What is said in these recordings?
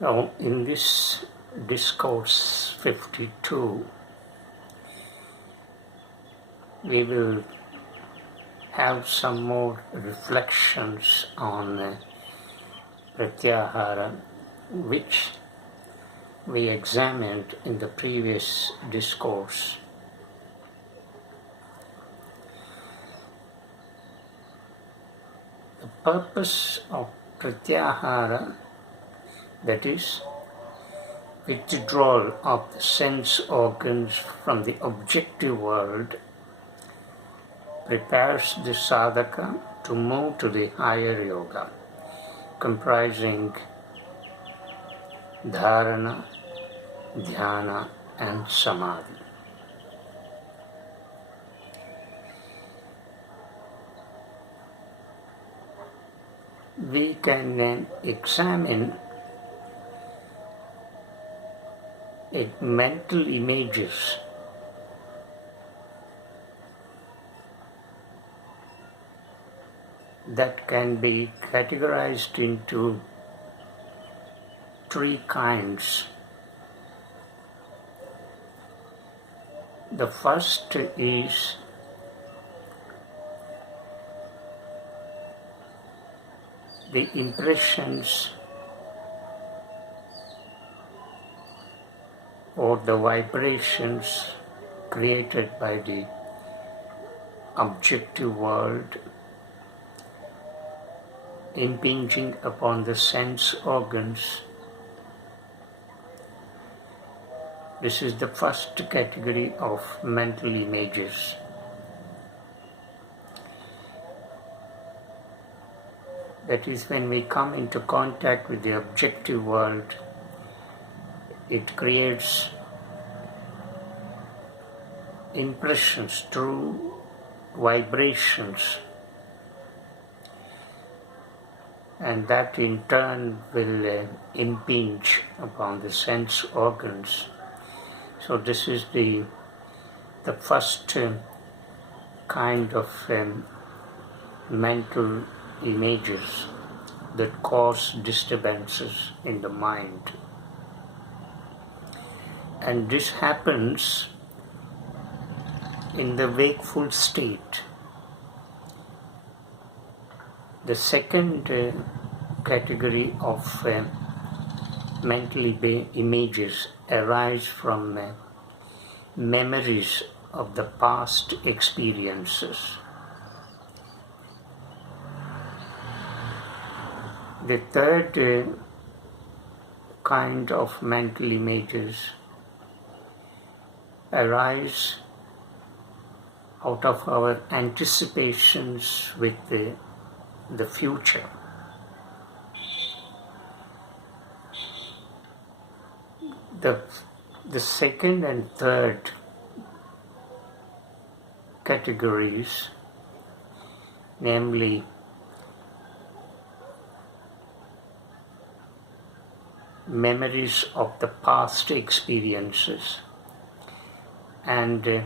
Now, in this Discourse 52, we will have some more reflections on Pratyahara, which we examined in the previous discourse. The purpose of Pratyahara, that is, withdrawal of the sense organs from the objective world, prepares the sadhaka to move to the higher yoga, comprising dharana, dhyana, and samadhi. We can then examine mental images that can be categorized into three kinds. The first is the impressions or the vibrations created by the objective world, impinging upon the sense organs. This is the first category of mental images. That is, when we come into contact with the objective world, it creates impressions through vibrations, and that in turn will impinge upon the sense organs. So this is the first kind of mental images that cause disturbances in the mind. And this happens in the wakeful state. The second category of mental images arise from memories of the past experiences. The third kind of mental images arise out of our anticipations with the future. The second and third categories, namely memories of the past experiences and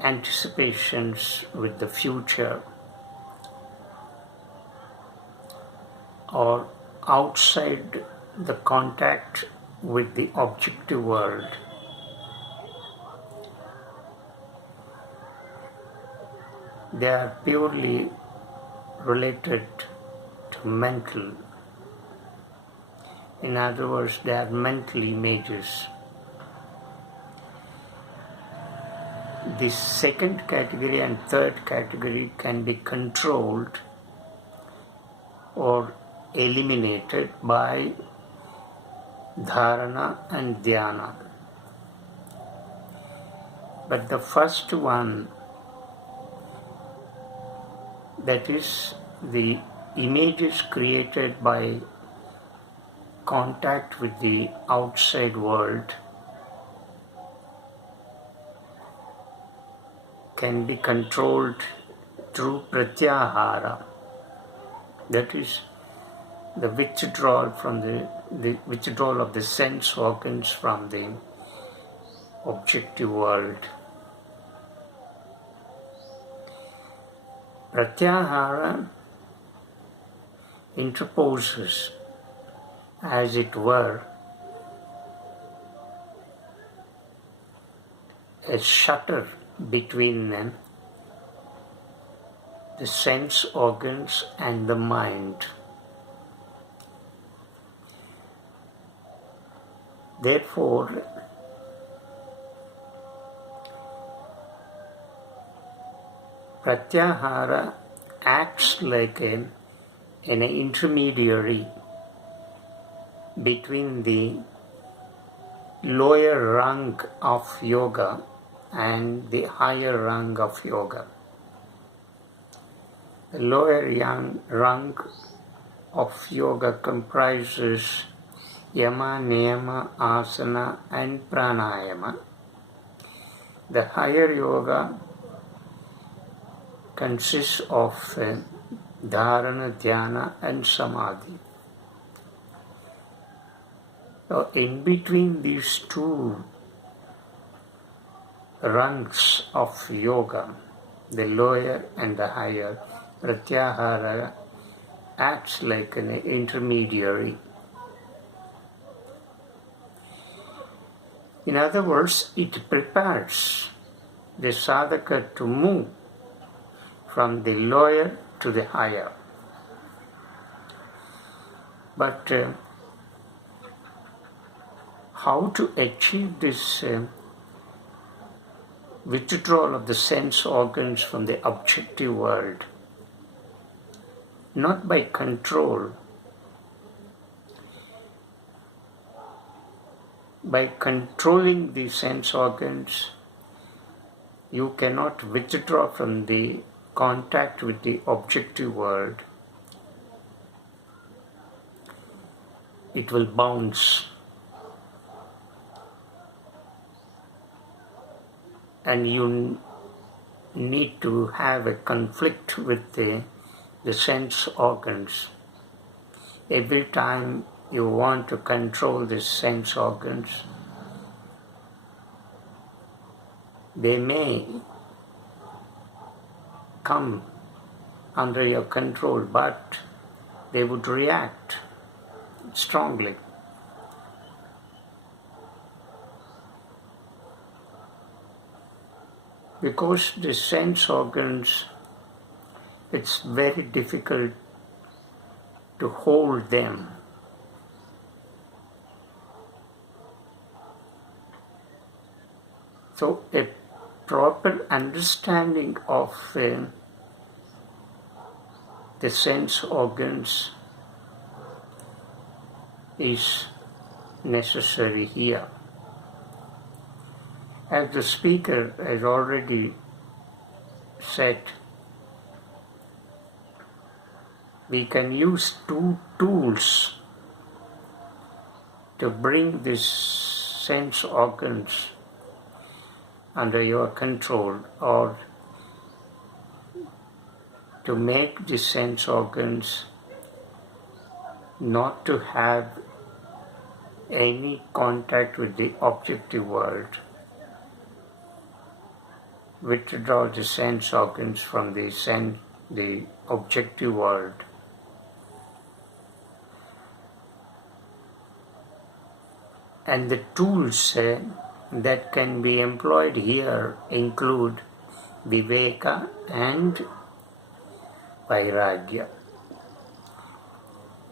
anticipations with the future, or outside the contact with the objective world. They are purely related to mental. In other words, they are mental images. The second category and third category can be controlled or eliminated by dharana and dhyana. But the first one, that is the images created by contact with the outside world, can be controlled through pratyahara, that is the withdrawal from the withdrawal of the sense organs from the objective world. Pratyahara interposes, as it were, a shutter between them, the sense organs and the mind. Therefore, Pratyahara acts like an intermediary between the lower rung of yoga and the higher rung of yoga. The lower rung of yoga comprises yama, niyama, asana and pranayama. The higher yoga consists of dharana, dhyana and samadhi. So in between these two rungs of yoga, the lower and the higher, Pratyahara acts like an intermediary. In other words, it prepares the sadhaka to move from the lower to the higher. But how to achieve this withdrawal of the sense organs from the objective world? Not by control. By controlling the sense organs, you cannot withdraw from the contact with the objective world. It will bounce. And you need to have a conflict with the sense organs. Every time you want to control the sense organs, they may come under your control, but they would react strongly. Because the sense organs, it's very difficult to hold them. So a proper understanding of the sense organs is necessary here. As the speaker has already said, we can use two tools to bring these sense organs under your control, or to make the sense organs not to have any contact with the objective world. Withdraw the sense organs from the objective world. And the tools that can be employed here include viveka and vairagya.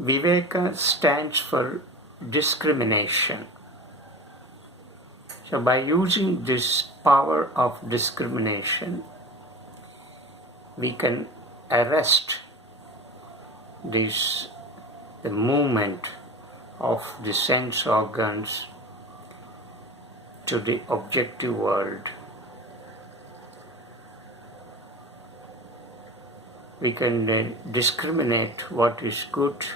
Viveka stands for discrimination. So by using this power of discrimination, we can arrest the movement of the sense organs to the objective world. We can discriminate what is good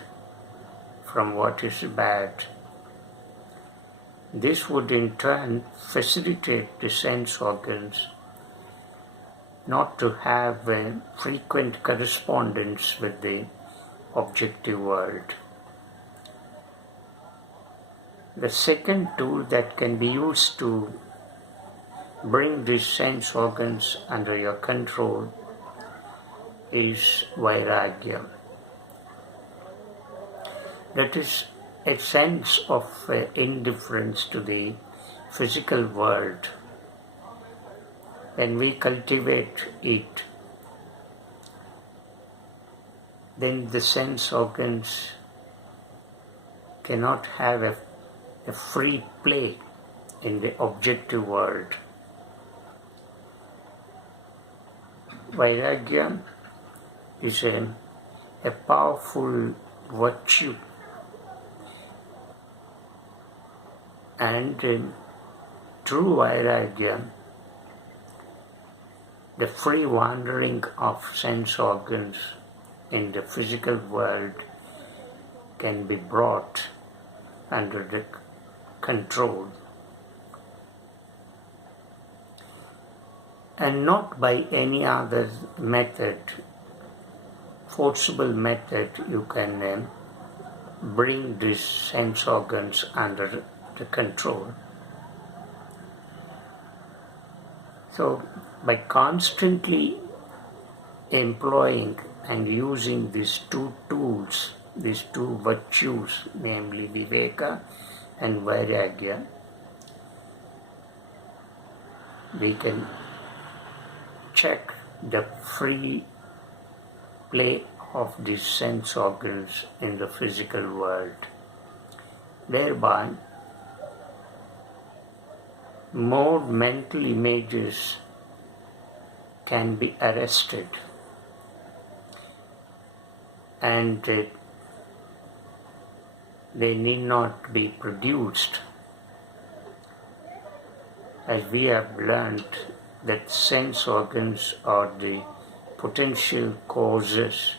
from what is bad. This would in turn facilitate the sense organs not to have a frequent correspondence with the objective world. The second tool that can be used to bring these sense organs under your control is Vairagya. That is a sense of indifference to the physical world. When we cultivate it, then the sense organs cannot have a free play in the objective world. Vairagya is a powerful virtue, and true Vairagya, the free wandering of sense organs in the physical world, can be brought under the control, and not by any other method, forcible method. You can bring these sense organs under the control. So by constantly employing and using these two tools, these two virtues, namely Viveka and Vairagya, we can check the free play of these sense organs in the physical world. Thereby, more mental images can be arrested, and they need not be produced, as we have learned that sense organs are the potential causes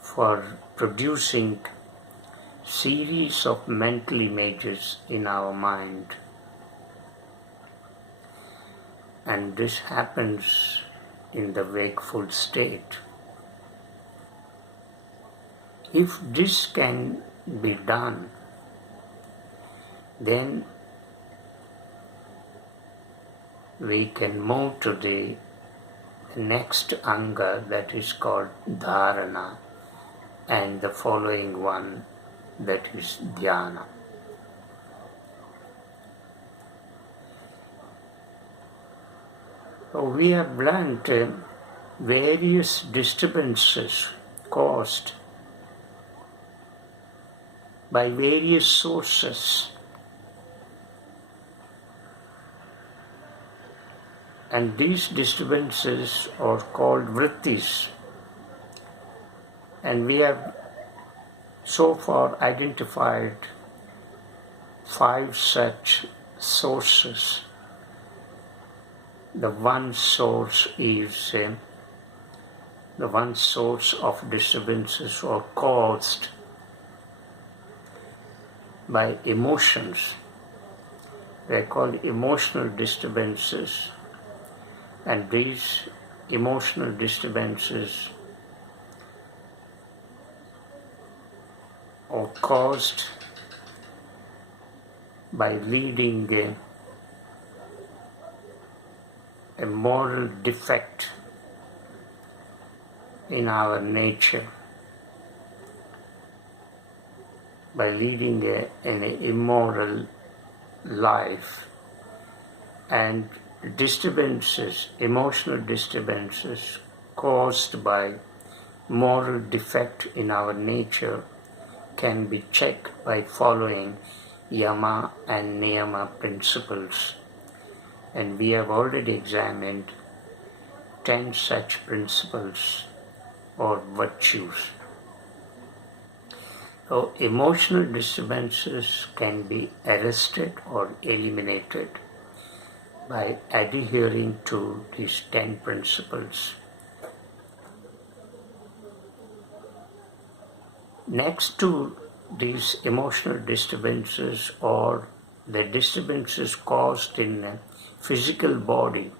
for producing series of mental images in our mind. And this happens in the wakeful state. If this can be done, then we can move to the next anga, that is called dharana, and the following one, that is dhyana. So we have learnt various disturbances caused by various sources, and these disturbances are called vrittis, and we have so far identified 5 such sources. The one source of disturbances are caused by emotions. They are called emotional disturbances, and these emotional disturbances are caused by leading a moral defect in our nature, by leading an immoral life, and disturbances, emotional disturbances caused by moral defect in our nature can be checked by following yama and niyama principles. And we have already examined 10 such principles or virtues. So emotional disturbances can be arrested or eliminated by adhering to these 10 principles. Next to these emotional disturbances or the disturbances caused in the physical body,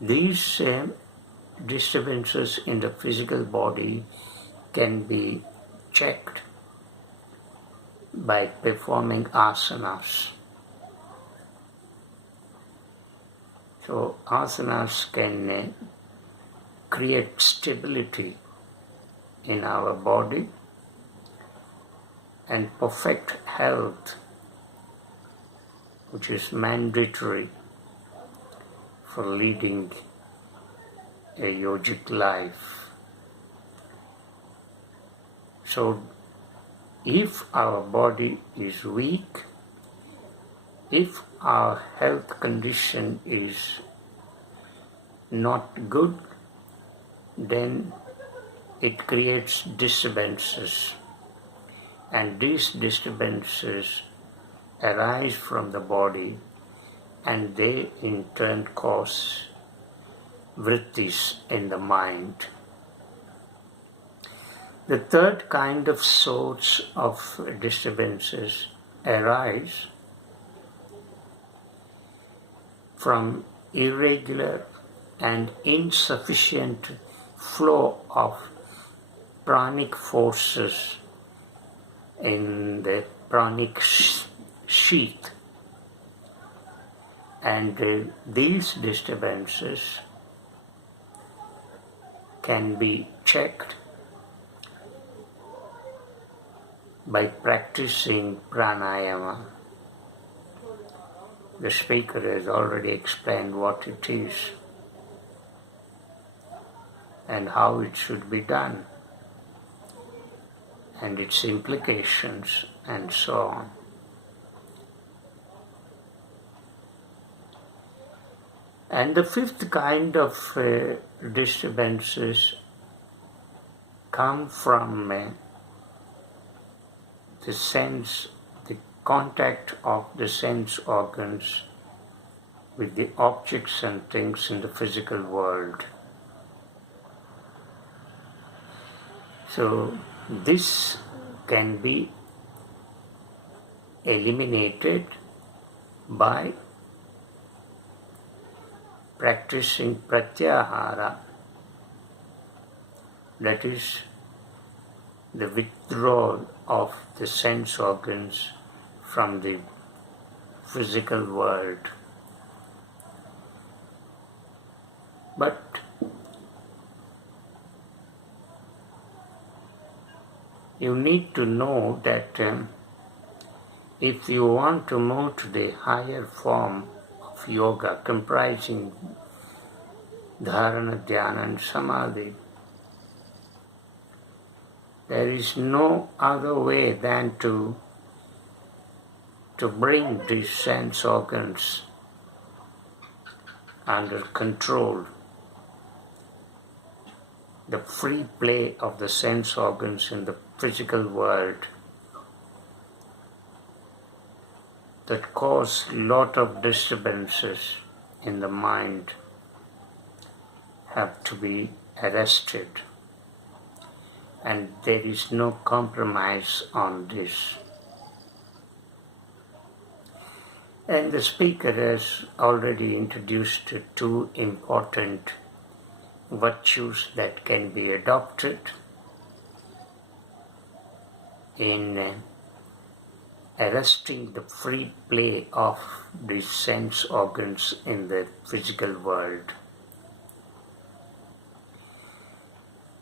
these disturbances in the physical body can be checked by performing asanas. So asanas can create stability in our body and perfect health, which is mandatory for leading a yogic life. So, if our body is weak, if our health condition is not good, then it creates disturbances, and these disturbances arise from the body, and they in turn cause vrittis in the mind. The third kind of source of disturbances arise from irregular and insufficient flow of pranic forces in the pranic sheath, and these disturbances can be checked by practicing pranayama. The speaker has already explained what it is and how it should be done, and its implications, and so on. And the fifth kind of disturbances come from the contact of the sense organs with the objects and things in the physical world. So this can be eliminated by practicing Pratyahara, that is, the withdrawal of the sense organs from the physical world. But you need to know that if you want to move to the higher form of yoga comprising dharana, dhyana and samadhi, there is no other way than to bring these sense organs under control. The free play of the sense organs in the physical world that cause a lot of disturbances in the mind have to be arrested, and there is no compromise on this. And the speaker has already introduced two important virtues that can be adopted in arresting the free play of the sense organs in the physical world.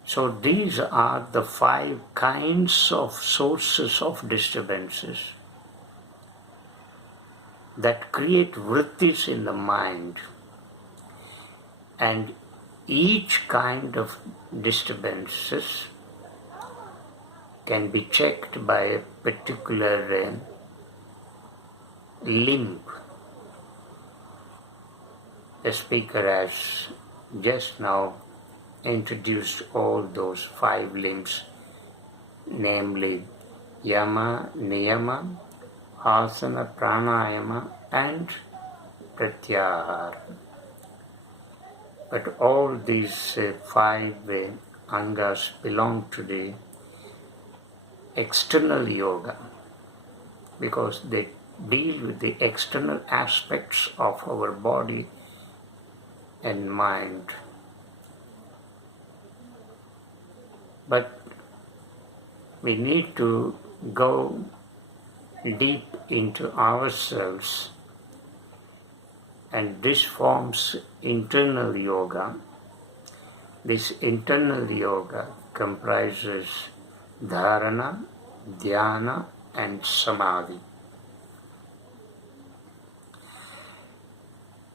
So these are the 5 kinds of sources of disturbances that create vrittis in the mind, and each kind of disturbances can be checked by a particular limb. The speaker has just now introduced all those 5 limbs, namely yama, niyama, asana, pranayama and pratyahara. But all these 5 angas belong to the external yoga because they deal with the external aspects of our body and mind. But we need to go deep into ourselves, and this forms internal yoga, This internal yoga comprises dharana, dhyana and samadhi.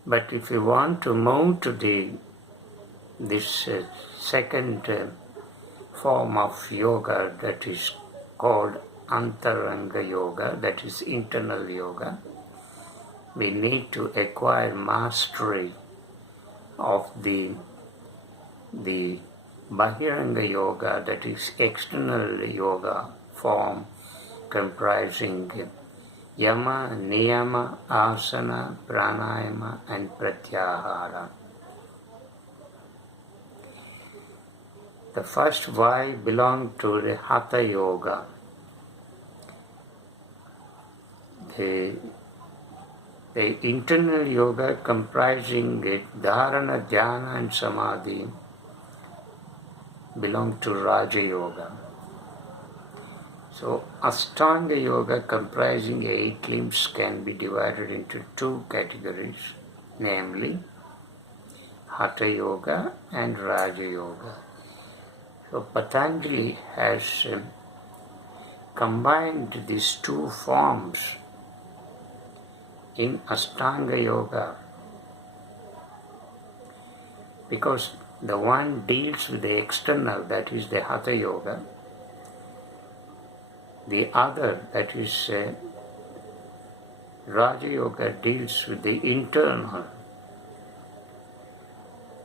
But if you want to move to this second form of yoga, that is called Antaranga Yoga, that is internal yoga, we need to acquire mastery of the Bahiranga Yoga, that is external yoga form comprising Yama, Niyama, Asana, Pranayama and Pratyahara. The first Y belong to the Hatha Yoga. The internal yoga comprising dharana, dhyana and samadhi belong to Raja Yoga. So Astanga Yoga comprising 8 limbs can be divided into 2 categories, namely Hatha Yoga and Raja Yoga. So Patanjali has combined these 2 forms in Astanga Yoga because the one deals with the external, that is the Hatha Yoga. The other, that is Raja Yoga, deals with the internal.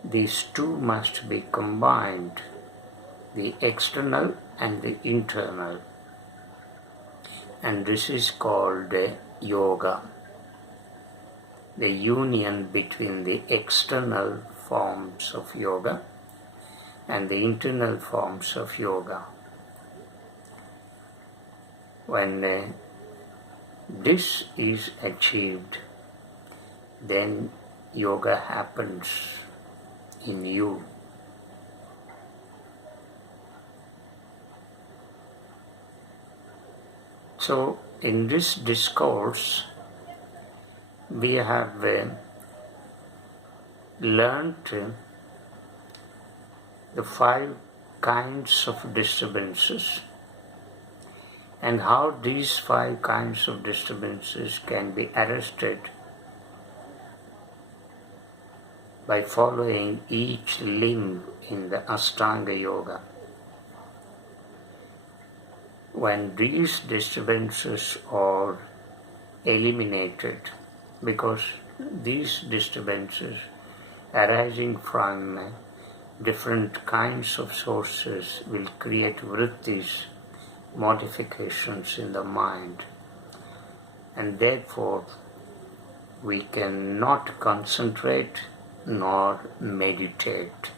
These 2 must be combined, the external and the internal. And this is called yoga. The union between the external forms of yoga and the internal forms of yoga. When this is achieved, then yoga happens in you. So in this discourse, we have learnt the 5 kinds of disturbances and how these 5 kinds of disturbances can be arrested by following each limb in the Astanga Yoga. When these disturbances are eliminated, because these disturbances arising from different kinds of sources will create vrittis, modifications in the mind, and therefore we cannot concentrate nor meditate.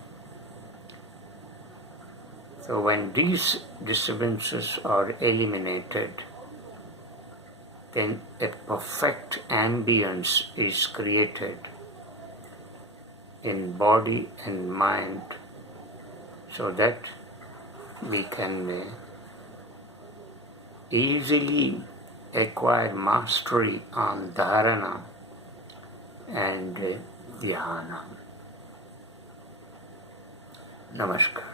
So when these disturbances are eliminated, then a perfect ambience is created in body and mind, so that we can easily acquire mastery on dharana and dhyana. Namaskar.